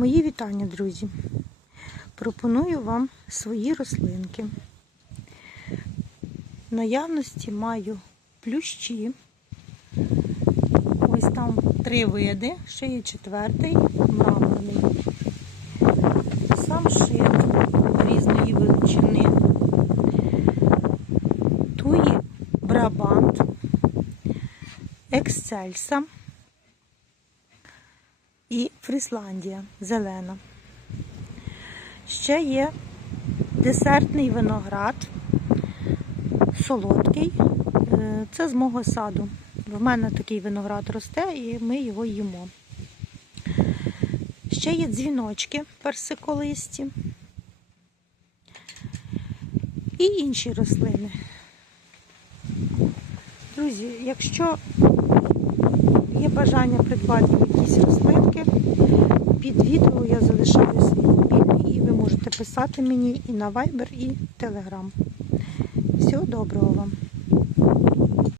Мої вітання, друзі. Пропоную вам свої рослинки. В наявності маю плющі. Ось там три види, ще є четвертий, мраморний. Сам шит різної величини. Туї Брабант, Ексцельса і Фрісландія зелена. Ще є десертний виноград, солодкий. Е, Це з мого саду. В мене такий виноград росте і ми його їмо. Ще є дзвіночки персиколисті і інші рослини. Друзі, якщо є бажання придбати якісь рослинки, під відео я залишаю свій мобільний і ви можете писати мені і на Viber, і Telegram. Всього доброго вам!